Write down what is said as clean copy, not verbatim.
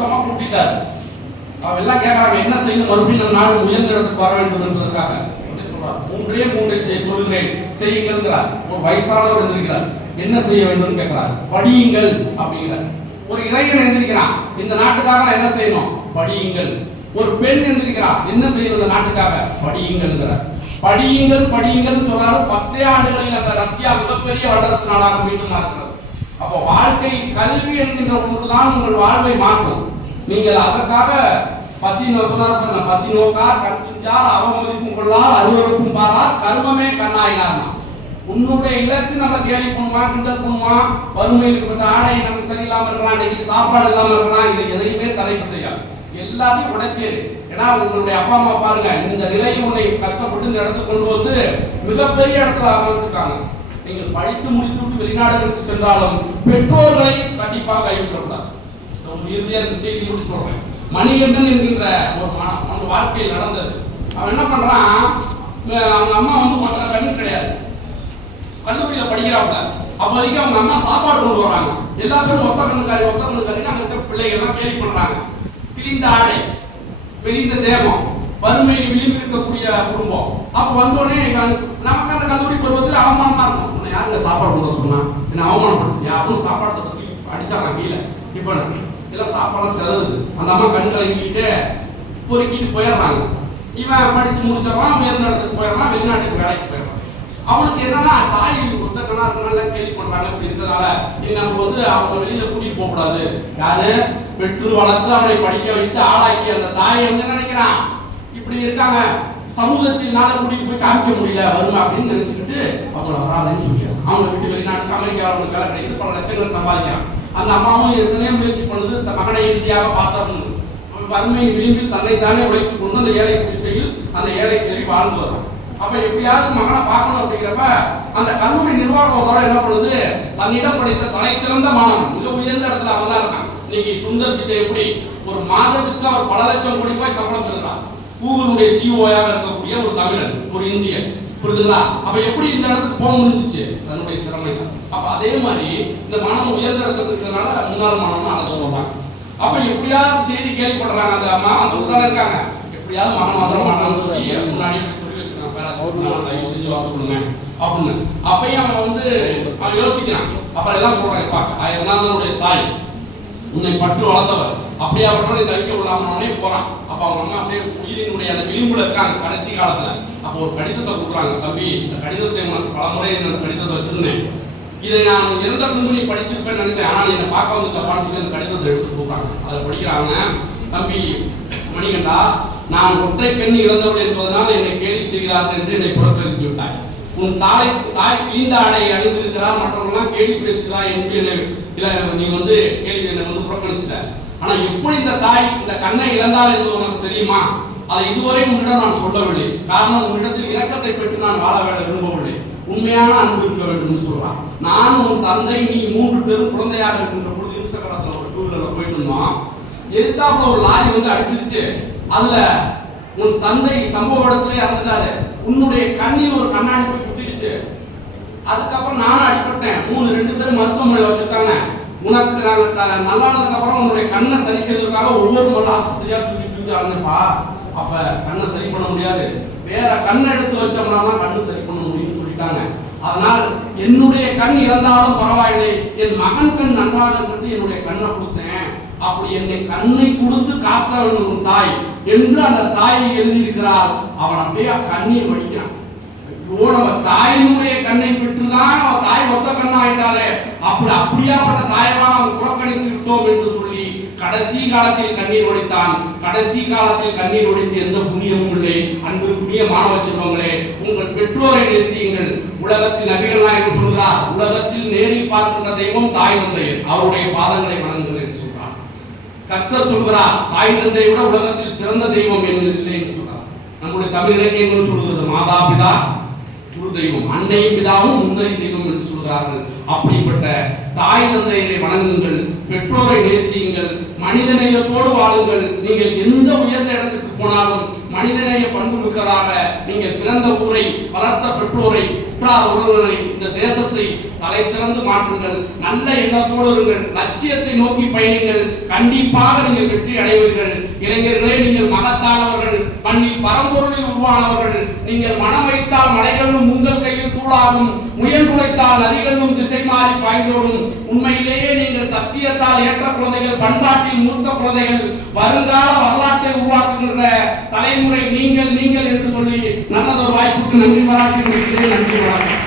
கூட்டமா கூட்டிட்டாரு. அவங்க எல்லாம் கேட்கறாங்க, என்ன செய்யணும், மறுபடியும் நம்ம நாடு உயர்ந்த இடத்துக்கு வர வேண்டும் என்பதற்காக சொல்றார். மூன்றை சொல்கிறேன் செய்யுங்கள். ஒரு வயசானவர் இருந்திருக்கிறார், என்ன செய்ய வேண்டும் கேட்கிறார். படியுங்கள் அப்படிங்கிறார். ஒரு இளைஞன் எழுந்திருக்கிறான், இந்த நாட்டுக்காக என்ன செய்யணும், படியுங்கள். ஒரு பெண் எழுந்திருக்கிறார், என்ன செய்யணும் இந்த நாட்டுக்காக, படியுங்கள். படியுங்கள் படியுங்கள் சொல்றாரு. 10 ஆண்டுகளில் அந்த ரஷ்யா மிகப்பெரிய வல்லரசு நாடாக மீண்டும் நடக்கிறது. அப்போ வாழ்க்கை கல்வி என்கின்ற ஒன்றுதான் உங்கள் வாழ்வை மாற்றும். நீங்கள் அதற்காக பசி நோக்கார், பசி நோக்கார், கண் துஞ்சார், அவமதிப்பும் கொள்ளார், அருவருப்பும் பாரார், கர்மமே கண்ணாயினார். உன்னுடைய இலக்கு நம்ம கேலி பண்ணுவான், கிண்டல் பண்ணுவான், வறுமையில் இருக்க ஆடை நமக்கு சரியில்லாம இருக்கலாம், இன்னைக்கு சாப்பாடு இல்லாம இருக்கலாம், இது எதையுமே தலைப்பு செய்யாது. எல்லாத்தையும் உடைச்சேரு. ஏன்னா உங்களுடைய அப்பா அம்மா பாருங்க, இந்த நிலை உன்னை கஷ்டப்பட்டு இந்த இடத்துக்கு கொண்டு வந்து மிகப்பெரிய இடத்துல ஆரம்பிச்சிருக்காங்க. நீங்கள் படித்து முடித்துவிட்டு வெளிநாடுகளுக்கு சென்றாலும் பெற்றோர்களை கண்டிப்பாக கைவிடக்கூடாது. இறுதியாக இந்த செய்தி முடிச்சு சொல்றேன். மணிகண்டன் என்கின்ற ஒரு வாழ்க்கையில் நடந்தது. அவன் என்ன பண்றான், அவங்க அம்மா வந்து ஒன்றரை கண்ணு கிடையாது, கல்லூரியில படிக்கிறாங்க. அப்போதைக்கு அவங்க அம்மா சாப்பாடு கொண்டு வராங்க. எல்லா பேரும் ஒத்த கண்ணுக்காரி அங்க இருக்க பிள்ளைகள் எல்லாம் கேலி பண்றாங்க. கிழிந்த ஆடை, வெளிந்த தேவம், வறுமையில் விளிம்பு இருக்கக்கூடிய குடும்பம். அப்ப வந்தோடனே நமக்கு அந்த கல்லூரி பருவத்தில் அவமானமா இருக்கும். உன்னை யாருங்க சாப்பாடு கொண்டு வர சொன்னா, என்ன அவமானப்படுத்தி யாரும் சாப்பாடு தூக்கி அடிச்சாங்க கீழே. இப்ப எல்லாம் சாப்பாடு செலவுது. அந்த அம்மா கண் கலங்கிட்டு பொறுக்கிட்டு போயிடுறாங்க. இவன் படிச்சு முடிச்சிடறான், உயர்ந்த இடத்துக்கு போயிடறான், வெளிநாட்டுக்கு வேலைக்கு போயிடறான். அவனுக்கு என்னன்னா தாய் புத்தகனா இருக்கனால கேள்வி பண்றாங்க. இப்படி இருக்கிறதால நம்ம வந்து அவங்க வெளியில கூட்டிட்டு போக கூடாது. யாரு பெற்று வளர்த்து அவனை படிக்க வைத்து ஆளாக்கி அந்த தாயை வந்து நினைக்கிறான், இப்படி இருக்காங்க சமூகத்தினால கூட்டிட்டு போய் காமிக்க முடியல வறுமை அப்படின்னு நினைச்சுக்கிட்டு அவங்கள வராதுன்னு சொல்லிடுறான். அவங்க விட்டு வெளிநாட்டுக்கு அமெரிக்காவில் அவனுக்கு வேலை கிடைக்குது, பல லட்சங்கள் சம்பாதிக்கிறான். அந்த அம்மாவும் எத்தனையோ முயற்சி பண்ணுது, இந்த மகனை இறுதியாக பார்த்தா சொன்னது. வறுமையின் விளிம்பில் தன்னை தானே உழைத்துக் கொண்டு அந்த ஏழை குடிசையில் அந்த ஏழை கேள்வி வாழ்ந்து வரும். அப்ப எப்படியாவது மகனை பார்க்கணும் அப்படிங்கிறப்ப அந்த கல்லூரி நிர்வாகம் என்ன பண்ணுது, தன்னிடம் படித்த தலை சிறந்த மாணவன், மிக உயர்ந்த இடத்துல அவன் தான் இருக்கான். இன்னைக்கு சுந்தர் பிச்சை எப்படி ஒரு மாதத்துக்கு அவர் பல லட்சம் கோடி ரூபாய் சம்பளம் பெறுகிறார். கூகுளுடைய சிஓயாக இருக்கக்கூடிய ஒரு தமிழன், ஒரு இந்தியன், புரியுதுங்களா? அப்ப எப்படி இந்த இடத்துக்கு போக முடிஞ்சிச்சு, தன்னுடைய திறமை. அப்ப அதே மாதிரி இந்த மாணவன் உயர்ந்த இடத்துக்கு இருக்கிறதுனால முன்னாள் மாணவன் அழைச்சு சொல்றாங்க. அப்ப எப்படியாவது செய்தி கேள்விப்படுறாங்க, அந்த அம்மா அந்த ஊர்ல இருக்காங்க, எப்படியாவது மகன் வந்துட மாட்டான்னு சொல்லி முன்னாடியே தயவு செஞ்சு வர சொல்லுங்க அப்படின்னு. அப்பயும் அவன் வந்து அவன் யோசிக்கிறான். அப்புறம் எல்லாம் சொல்றாங்க, ஆயிரநாதனுடைய தாய் உன்னை பற்று வளர்த்தவர், அப்படியாப்பட்டவனை தவிக்க விடாமனே போறான். அப்ப அவங்க அம்மா அப்படியே உயிரினுடைய அந்த விளிம்புல இருக்காங்க கடைசி காலத்துல. அப்போ ஒரு கடிதத்தை கொடுக்குறாங்க, தம்பி இந்த கடிதத்தை உனக்கு பல முறை இந்த கடிதத்தை வச்சிருந்தேன், இதை நான் இறந்த பின்பு நீ படிச்சிருப்பேன்னு நினைச்சேன், ஆனா என்னை பார்க்க வந்து தப்பான்னு சொல்லி அந்த கடிதத்தை எடுத்து கொடுக்குறாங்க. அதை படிக்கிறாங்க. தம்பி மணிகண்டா, நான் ஒற்றை பெண் இழந்தவள் என்பதனால் என்னை கேலி செய்கிறார்கள் என்று என்னை புறக்கணித்து விட்டாய். உன் தாய் கிழிந்த ஆடை அணிந்திருக்கிறார், மற்றவர்கள்லாம் கேலி பேசுகிறார் என்று நீ வந்து கேள்வி என்னை வந்து புறக்கணிச்சிட்ட. ஆனா எப்படி இந்த தாய் இந்த கண்ணை இழந்தாள் என்பது உனக்கு தெரியுமா? அதை இதுவரை உன்னிடம் நான் சொல்லவில்லை. காரணம், உன்னிடத்தில் இரக்கத்தை பெற்று நான் வாழ விரும்பவில்லை, உண்மையான அன்பு இருக்க வேண்டும் என்று சொல்றான். நான் உன் தந்தை நீ 3 பேரும் குழந்தையாக இருக்கின்ற பொழுது இருசக்கரத்துல ஒரு 2 வீலர்ல போயிட்டு இருந்தோம். எதிர்த்தாப்புல ஒரு லாரி வந்து அடிச்சிருச்சு. அதுல உன் தந்தை சம்பவ இடத்துல இறந்துட்டாரு. உன்னுடைய கண்ணில் ஒரு கண்ணாடி போய் குத்திடுச்சு. அதுக்கப்புறம் நானும் அடிபட்டேன். 2 பேரும் மருத்துவமனையில் வச்சிருக்காங்க. உனக்கு நாங்கள் நல்லானதுக்கு அப்புறம் உன்னுடைய கண்ணை சரி செய்வதற்காக ஒவ்வொரு முறை ஆஸ்பத்திரியா தூக்கி அறந்தப்பா. அப்ப கண்ணை சரி பண்ண முடியாது, வேற கண்ணை எடுத்து வச்சோம்னா கண்ணு சரி பண்ண முடியும்னு சொல்லிட்டாங்க. அதனால் என்னுடைய கண் இறந்தாலும் பரவாயில்லை, என் மகன் கண் நன்றாக இருந்து என்னுடைய கண்ணை கொடுத்தேன். அப்படி என்னை கண்ணை கொடுத்து காத்தவன் தாய் என்று அந்த தாயை எழுதியிருக்கிறார். அவன் அப்படியே கண்ணீர் வடிக்கிறான். நம்ம தாயினுடைய கண்ணை பெற்றுதான் அவன் தாய் ஒத்த கண்ணா ஆயிட்டாலே, அப்படியாப்பட்ட தாயெல்லாம் அவன் புறக்கணித்து விட்டோம் என்று சொல்லி கடைசி காலத்தில் கண்ணீர் வடித்தான். கடைசி காலத்தில் கண்ணீர் வடித்து எந்த புண்ணியமும் இல்லை. அன்புக்குரிய மாணவ செல்வங்களே, உங்கள் பெற்றோரை நேசியுங்கள். உலகத்தில் நபிகள் நாயகம் சொல்கிறார், உலகத்தில் நேரில் பார்க்கின்ற தெய்வம் தாய் தந்தையர், அவருடைய பாதங்களை வணங்குங்கள் என்று சொல்றார். கர்த்தர் சொல்கிறார், தாய் தந்தையை விட உலகத்தில் சிறந்த தெய்வம் இல்லை என்று சொல்றார். நம்முடைய தமிழ் இலக்கியங்கள் சொல்கிறது, மாதா பிதா குரு தெய்வம், அன்னையும் பிதாவும் முன்னறி தெய்வம் என்று சொல்கிறார். சொல்கிறார்கள். அப்படிப்பட்ட தாய் தந்தையரை வணங்குங்கள், பெற்றோரை நேசியுங்கள், மனிதநேயத்தோடு வாழுங்கள். நீங்கள் எந்த உயர்ந்த இடத்துக்கு போனாலும் மனிதநேய பண்பு மிக்கதாக நீங்கள் பிறந்த ஊரை, வளர்த்த பெற்றோரை, உற்றார் உறவினரை, இந்த தேசத்தை தலை சிறந்து மாற்றுங்கள். நல்ல எண்ணத்தோடு இருங்கள், லட்சியத்தை நோக்கி பயணிங்கள். கண்டிப்பாக நீங்கள் வெற்றி அடைவீர்கள். இளைஞர்களே, நீங்கள் மகத்தானவர்கள், மண்ணில் பரம்பொருளில் உருவானவர்கள். நீங்கள் மனம் வைத்தால் மலைகளும் உங்கள் கையில் கூடாகும், முயல் குலைத்தால் நதிகளும் திசை மாறி பாய்ந்தோடும். உண்மையிலேயே நீங்கள் சத்தியத்தால் ஏற்ற குழந்தைகள், பண்பாட்டில் மூத்த குழந்தைகள், வருங்கால வரலாற்றை உருவாக்குகின்ற தலைமுறை நீங்கள் நீங்கள் என்று சொல்லி நல்லதொரு வாய்ப்புக்கு நன்றி பாராட்டி நன்றி வணக்கம்.